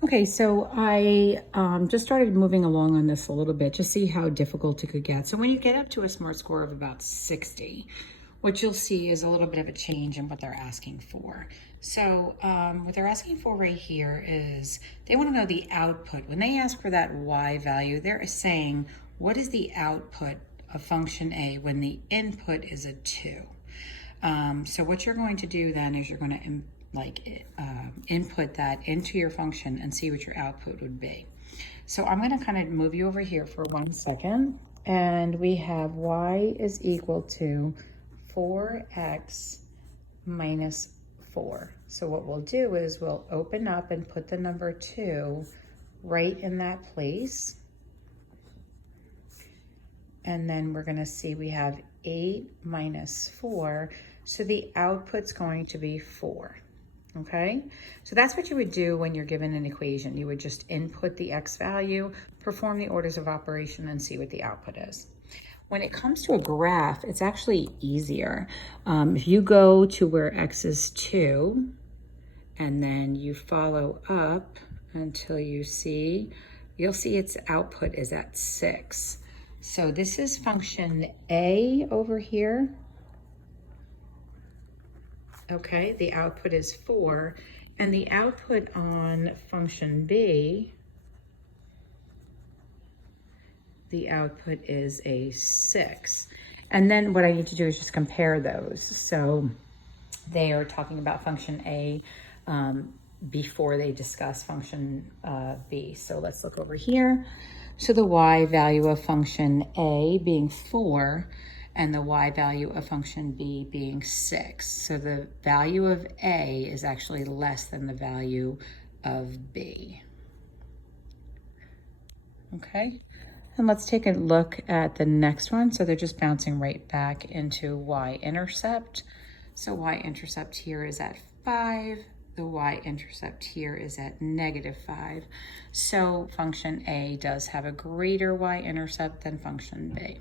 Okay, so I just started moving along on this a little bit to see how difficult it could get. So when you get up to a SMART score of about 60, what you'll see is a little bit of a change in what they're asking for. So what they're asking for right here is they want to know the output. When they ask for that Y value, they're saying, what is the output of function A when the input is a 2? So what you're going to do then is you're going to input that into your function and see what your output would be. So I'm going to kind of move you over here for 1 second, and we have y is equal to 4x minus 4. So what we'll do is we'll open up and put the number 2 right in that place. And then we're going to see we have 8 minus 4. So the output's going to be 4. Okay, so that's what you would do when you're given an equation. You would just input the x value, perform the orders of operation, and see what the output is. When it comes to a graph, it's actually easier. If you go to where x is 2, and then you follow up until you'll see its output is at 6. So this is function A over here. Okay, the output is 4, and the output on function B, the output is a 6. And then what I need to do is just compare those. So they are talking about function A before they discuss function B. So let's look over here. So the y value of function A being 4, and the y value of function B being 6. So the value of A is actually less than the value of B. Okay, and let's take a look at the next one. So they're just bouncing right back into y-intercept. So y-intercept here is at 5. The y-intercept here is at -5. So function A does have a greater y-intercept than function B.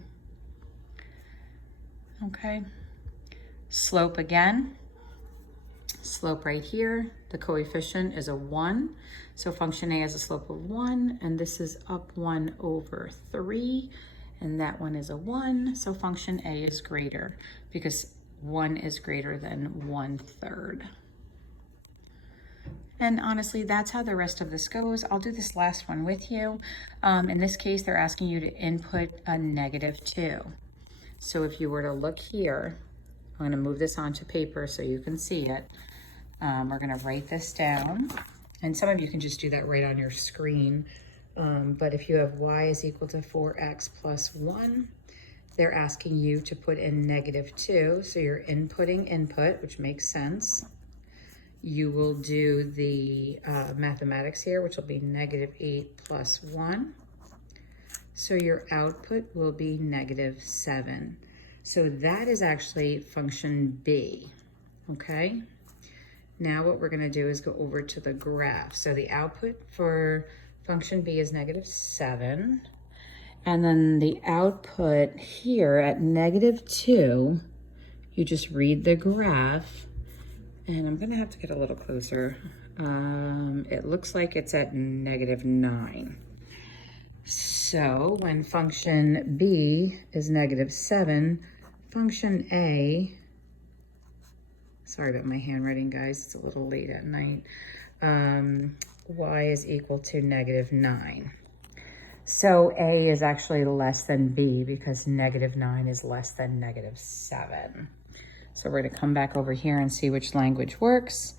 Okay, slope again. Slope right here, the coefficient is a 1. So function A has a slope of 1, and this is up 1 over 3, and that one is a 1. So function A is greater because 1 is greater than 1/3. And honestly, that's how the rest of this goes. I'll do this last one with you. In this case, they're asking you to input a -2. So if you were to look here, I'm going to move this onto paper so you can see it. We're going to write this down, and some of you can just do that right on your screen. But if you have y is equal to 4x plus 1, they're asking you to put in -2. So you're inputting input, which makes sense. You will do the mathematics here, which will be -8 plus 1. So your output will be -7. So that is actually function B, okay? Now what we're gonna do is go over to the graph. So the output for function B is -7. And then the output here at -2, you just read the graph. And I'm gonna have to get a little closer. It looks like it's at -9. So when function B is -7, function A, sorry about my handwriting, guys, it's a little late at night, y is equal to -9. So A is actually less than B because -9 is less than -7. So we're gonna come back over here and see which language works.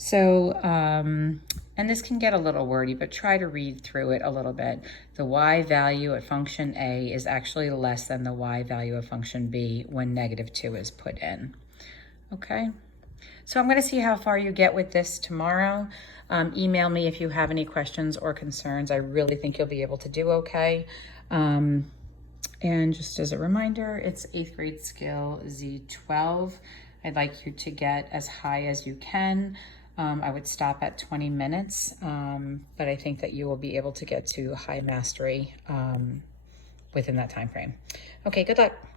So, and this can get a little wordy, but try to read through it a little bit. The y value at function A is actually less than the y value of function B when -2 is put in. Okay, so I'm going to see how far you get with this tomorrow. Email me if you have any questions or concerns. I really think you'll be able to do okay. And just as a reminder, it's 8th grade skill Z12. I'd like you to get as high as you can. I would stop at 20 minutes, but I think that you will be able to get to high mastery within that time frame. Okay, good luck.